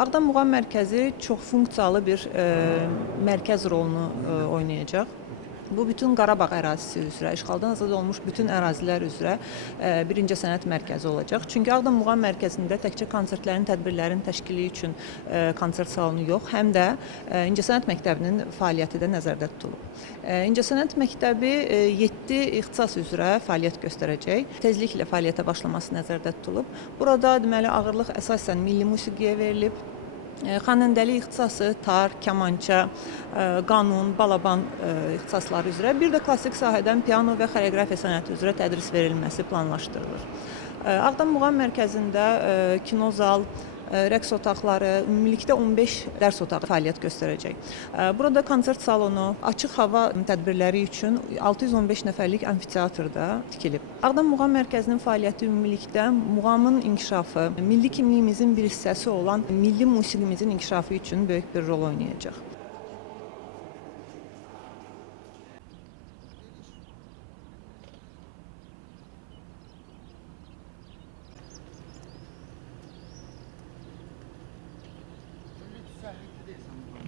Ağdam Muğam Mərkəzi çoxfunksiyalı bir mərkəz rolunu oynayacaq. Bu bütün Qarabağ ərazisi üzrə, işğaldan azad olmuş bütün ərazilər üzrə birinci sənət mərkəzi olacaq. Çünki Ağdam Muğam Mərkəzində təkcə konsertlərin, tədbirlərin təşkili üçün konsert salonu yox, həm də İncəsənət Məktəbinin fəaliyyəti də nəzərdə tutulub. İncəsənət Məktəbi 7 ixtisas üzrə fəaliyyət göstərəcək. Tezliklə fəaliyyətə başlaması nəzərdə tutulub. Burada deməli ağırlıq əsasən milli musiqiyə verilib. Xanəndəlik ixtisası tar, kamança, qanun, balaban ixtisasları üzrə, bir də klassik sahədən piano və xoreoqrafiya sənəti üzrə tədris verilməsi planlaşdırılır. Ağdam Muğam Mərkəzində kinozal, rəqs otaqları, ümumilikdə 15 dərs otağı fəaliyyət göstərəcək. Burada konsert salonu, açıq hava tədbirləri üçün 615 nəfərlik amfiteatrda tikilib. Ağdam Muğam Mərkəzinin fəaliyyəti ümumilikdə muğamın inkişafı, milli kimliyimizin bir hissəsi olan milli musiqimizin inkişafı üçün böyük bir rol oynayacaq.